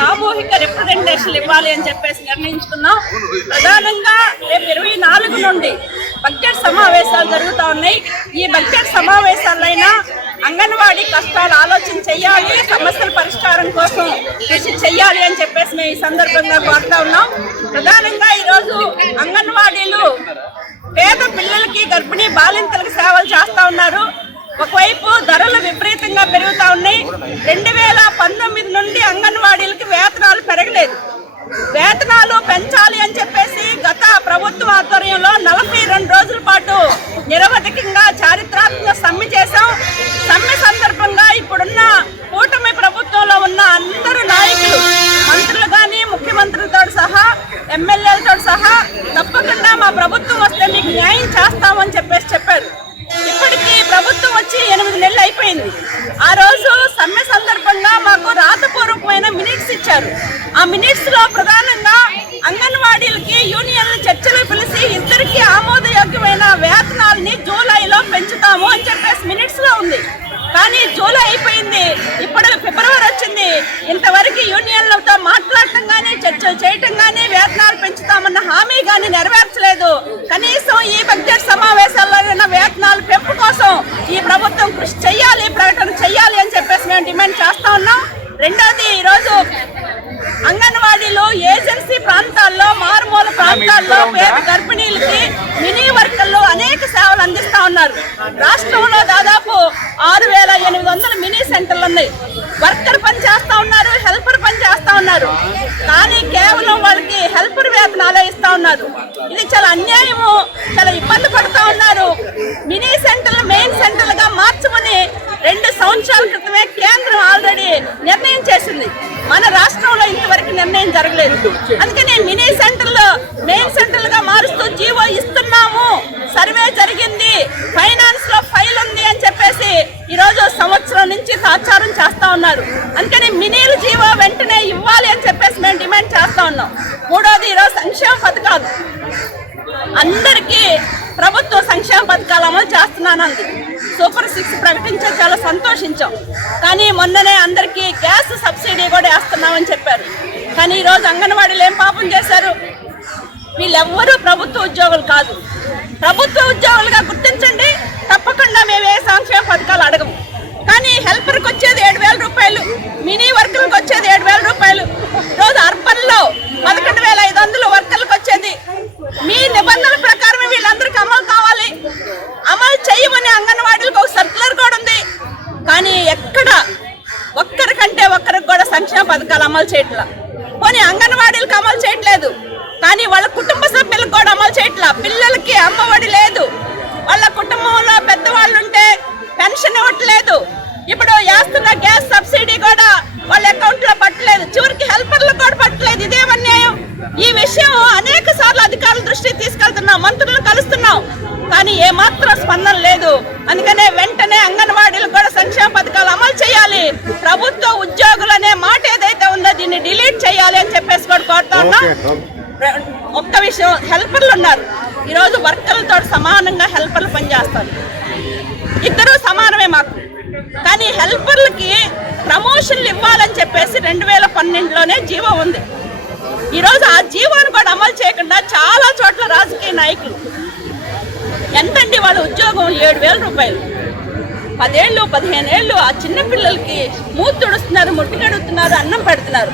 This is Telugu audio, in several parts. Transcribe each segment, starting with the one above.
సామూహిక రిప్రజెంటేషన్ ఇవ్వాలి అని చెప్పేసి నిర్ణయించుకున్నాం. ప్రధానంగా రేపు 24 నుండి బడ్జెట్ సమావేశాలు జరుగుతూ ఉన్నాయి. ఈ బడ్జెట్ సమావేశాలైనా అంగన్వాడీ కష్టాలు ఆలోచన చెయ్యాలి, సమస్యల పరిష్కారం కోసం కృషి చెయ్యాలి అని చెప్పేసి మేము ఈ సందర్భంగా కోరుతా ఉన్నాం. ప్రధానంగా ఈరోజు అంగన్వాడీలు పేద పిల్లలకి, గర్భిణీ బాలింతలకు సేవలు చేస్తూ ఉన్నారు. ఒకవైపు ధరలు విపరీతంగా పెరుగుతూ ఉన్నాయి. 2019 నుండి అంగన్వాడీలకి వేతనాలు పెరగలేదు. వేతనాలు పెంచాలి అని చెప్పేసి గత ప్రభుత్వ ఆధ్వర్యంలో 42 రోజుల పాటు నిరవధికంగా చారిత్రాత్మక సమ్మె చేశాం. సమ్మె సందర్భంగా ఇప్పుడున్న కూటమి ప్రభుత్వంలో ఉన్న అందరూ నాయకులు, మంత్రులు కానీ, ముఖ్యమంత్రులతో సహా, ఎమ్మెల్యేలతో సహా తప్పకుండా మా ప్రభుత్వం వస్తే మీకు న్యాయం చేస్తామని చెప్పారు. ఇప్పటికీ ప్రభుత్వం వచ్చి 8 నెలలు అయిపోయింది. ఆ రోజు సమ్మె సందర్భంగా మాకు రాతపూర్వకమైన మినిట్స్ ఇచ్చారు. ఆ మినిట్స్ లో ప్రధానంగా అంగన్వాడీలకి యూనియన్లు చర్చలు పిలిచి ఇద్దరికి ఆమోదయోగ్యమైన వేతనాలని జూలైలో పెంచుతాము అని చెప్పేసి మినిట్స్ లో ఉంది. కానీ జూలై అయిపోయింది, ఇప్పుడు ఫిబ్రవరి వచ్చింది. ఇంతవరకు యూనియన్లతో మాట్లాడటం కానీ, చర్చలు చేయటం కానీ, వేతనాలు పెంచుతామన్న హామీ కానీ నెరవేర్చలేదు. కనీసం ఈ బడ్జెట్ సమావేశాల్లో వేతనాలు పెంపు కోసం ఈ ప్రభుత్వం కృషి చెయ్యాలి, ప్రకటన చెయ్యాలి అని చెప్పేసి మేము డిమాండ్ చేస్తా ఉన్నాం. రెండోది, ఈరోజు అంగన్వాడీలో ఏజెన్సీ ప్రాంతాల్లో, మారుమూల ప్రాంతాల్లో పేద గర్భిణీలకి మినీ వర్కర్లు అనేక సేవలు అందిస్తా ఉన్నారు. రాష్ట్రంలో దాదాపు 6800 మినీ సెంటర్లు ఉన్నాయి. వర్కర్ పని చేస్తా ఉన్నారు, హెల్పర్ పని చేస్తా ఉన్నారు. కానీ కేవలం వాళ్ళకి హెల్పర్ వేతనాలే ఇస్తా ఉన్నారు. ఇది చాలా అన్యాయము, చాలా ఇబ్బంది పడుతూ ఉన్నారు. మినీ సెంటర్లు మెయిన్ సెంటర్లుగా మార్చమని 2 సంవత్సరాల క్రితమే కేంద్రం ఆల్రెడీ నిర్ణయం చేసింది. మన రాష్ట్రంలో ఇంతవరకు నిర్ణయం జరగలేదు. అందుకని మినీ సెంటర్లు మెయిన్ సెంటర్లుగా మారుస్తూ జీవో ఇస్తున్నాము, సర్వే జరిగింది, ఫైనాన్స్ లో ఫైల్ ఉంది అని చెప్పేసి ఈరోజు సంవత్సరం నుంచి తాచారం చేస్తా ఉన్నారు. అందుకని మినీలు జీవో వెంటనే ఇవ్వాలి అని చెప్పేసి మేము డిమాండ్ చేస్తా ఉన్నాం. మూడోది, ఈరోజు సంక్షేమ పథకాలు అందరికీ ప్రభుత్వ సంక్షేమ పథకాలు అమలు చేస్తున్నానంది. సూపర్ 6 ప్రకటించే చాలా సంతోషించాం. కానీ మొన్ననే అందరికీ గ్యాస్ సబ్సిడీ కూడా వేస్తున్నామని చెప్పారు. కానీ ఈరోజు అంగన్వాడీలు ఏం పాపం చేశారు? వీళ్ళెవ్వరూ ప్రభుత్వ ఉద్యోగులు కాదు. ప్రభుత్వ ఉద్యోగులుగా గుర్తించండి, తప్పకుండా మేము ఏ సంక్షేమ పథకాలు అడగము. కానీ హెల్పర్కి వచ్చేది 7000 రూపాయలు, మినీ వర్కర్లకు వచ్చేది 7000 రూపాయలు. రోజు అర్బన్లో 11500 వర్కర్లకు వచ్చేది. మీ నిబంధనల ప్రకారమే వీళ్ళందరికీ అమలు కావాలి. అమలు చేయమని అంగన్వాడీలకు ఒక సర్క్యులర్ కూడా ఉంది. కానీ ఎక్కడ ఒక్కరికంటే ఒక్కరికి కూడా సంక్షేమ పథకాలు అమలు చేయట్లా. పోనీ అంగన్వాడీలకు అమలు చేయట్లేదు, కానీ వాళ్ళ కుటుంబ సభ్యులకు కూడా అమలు చేయట్లా. పిల్లలకి అమ్మఒడి లేదు, వాళ్ళ కుటుంబంలో పెద్దవాళ్ళు ఉంటే పెన్షన్ ఇవ్వట్లేదు. ఇప్పుడు వేస్తున్న గ్యాస్ సబ్సిడీ కూడా వాళ్ళ అకౌంట్ లో పట్టలేదు, చివరికి హెల్పర్లకు కూడా పట్టలేదు. ఇదేమన్యాయం. ఈ విషయం అనేక సార్లు అధికారుల దృష్టికి తీసుకెళ్తున్నాం, మంత్రులను కలుస్తున్నాం, కానీ ఏమాత్రం స్పందన లేదు. అందుకనే వెంటనే అంగన్వాడీలకు కూడా సంక్షేమ పథకాలు అమలు చేయాలి. ప్రభుత్వ ఉద్యోగులు అనే మాట ఏదైతే ఉందో దీన్ని డిలీట్ చేయాలి అని చెప్పేసి కూడా కోరుతా ఉన్నాం. ఒక్క విషయం, హెల్పర్లు ఉన్నారు. ఈరోజు వర్కర్లతో సమానంగా హెల్పర్లు పనిచేస్తారు, ఇద్దరు సమానమే మాకు. కానీ హెల్పర్లకి ప్రమోషన్లు ఇవ్వాలని చెప్పేసి 2012లోనే జీవో ఉంది. ఈరోజు ఆ జీవోను కూడా అమలు చేయకుండా చాలా చోట్ల రాజకీయ నాయకులు ఎంతండి వాళ్ళ ఉద్యోగం 7000 రూపాయలు, 10 ఏళ్ళు 15 ఏళ్ళు ఆ చిన్నపిల్లలకి మూతి తుడుస్తున్నారు, ముట్టిగడుతున్నారు, అన్నం పెడుతున్నారు.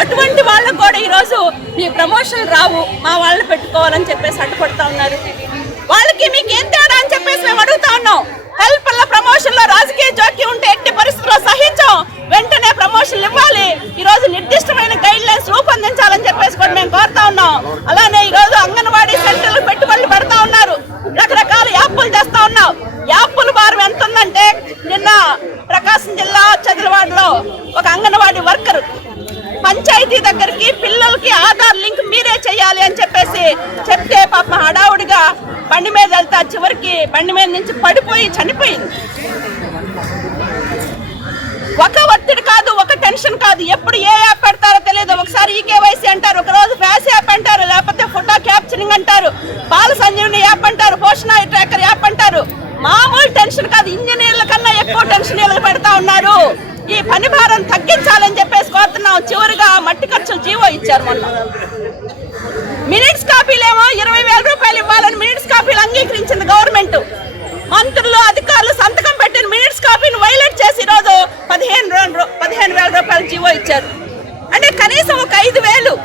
అటువంటి వాళ్ళకు కూడా ఈరోజు మీ ప్రమోషన్ రావు, మా వాళ్ళని పెట్టుకోవాలని చెప్పేసి అడ్డుపడుతూ ఉన్నారు. వాళ్ళకి మీకు ఏం తేడా అని చెప్పేసి మేము అడుగుతా ఉన్నాం. హెల్పర్ల ప్రమోషన్ లో రాజకీయ జోక్యం ఉంటే ఎట్టి పరిస్థితుల్లో సహించాం. వెంటనే ప్రమోషన్లు ఇవ్వాలి. ఈరోజు నిర్దిష్టమైన గైడ్ లైన్స్ రూపొందించాలని చెప్పేసి కూడా మేము కోరుతా ఉన్నాం. అలానే ఈరోజు అంగన్వాడీ సెంటర్లు పెట్టుబడులు పెడతా ఉన్నారు, రకరకాల యాప్లు తెస్తా ఉన్నాం. యాప్ల భారం ఎంత ఉందంటే, నిన్న ప్రకాశం జిల్లా చంద్రవాడలో ఒక అంగన్వాడీ వర్కర్ పంచాయతీ దగ్గరికి పిల్లలకి ఆధార్ లింక్ మీరే చేయాలి అని చెప్పేసి చెప్తే పాప హడావుడిగా బండి మీద వెళ్తా చివరికి బండి మీద నుంచి పడిపోయి చనిపోయింది. ఒక ఒత్తిడి కాదు, ఒక టెన్షన్ కాదు, ఎప్పుడు ఏ యాప్ పెడతారో తెలియదు. ఒకసారి ఈకేవైసీ అంటారు, ఒక రోజు ఫ్యాస్ యాప్ అంటారు, లేకపోతే ఫోటో క్యాప్చరింగ్ అంటారు, బాల సంజీవని యాప్ అంటారు, పోషణ ట్రాకర్ యాప్ అంటారు. మామూలు టెన్షన్ కాదు, ఇంజనీర్ల కన్నా ఎక్కువ టెన్షన్ వీళ్ళకి పెడతా ఉన్నారు. ఈ పని భారం తగ్గించాలని చెప్పేసి కోరుతున్నాం. చివరిగా మట్టి ఖర్చులు జీవో ఇచ్చారు మొన్న. మినిట్స్ కాపీలేమో 20,000 రూపాయలు ఇవ్వాలని మినిట్స్ కాపీలు అంగీకరించింది గవర్నమెంట్. మంత్రులు అధికారులు సంతకం పెట్టిన మినిట్స్ కాపీని వైలేట్ చేసి ఈరోజు 15,000 రూపాయలు జీవో ఇచ్చారు. అంటే కనీసం ఒక 5,000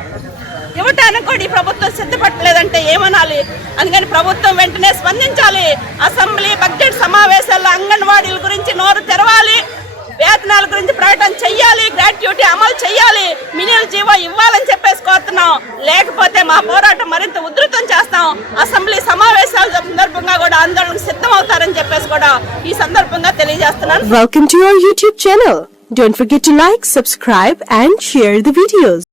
ఇవ్వటానికి కూడా ఈ ప్రభుత్వం సిద్ధపడలేదంటే ఏమనాలి? అందుకని ప్రభుత్వం వెంటనే స్పందించాలి. అసెంబ్లీ బడ్జెట్ సమావేశాల్లో అంగన్వాడీల గురించి నోరు తెరవాలి, వేతనాల గురించి ప్రకటన చెయ్యాలి, గ్రాట్యుటీ అమలు చెయ్యాలి, మినిమం జీవో ఇవ్వాలని చెప్పేసి కోరుతున్నాం. లేకపోతే మా పోరాటం మరింత ఉధృతం చేస్తాం. అసెంబ్లీ సమావేశాల సందర్భంగా కూడా ఆందోళనకు సిద్ధమవుతారని చెప్పేసి కూడా ఈ సందర్భంగా తెలియజేస్తున్నాను. Welcome to our YouTube channel. Don't forget to like, subscribe and share the videos.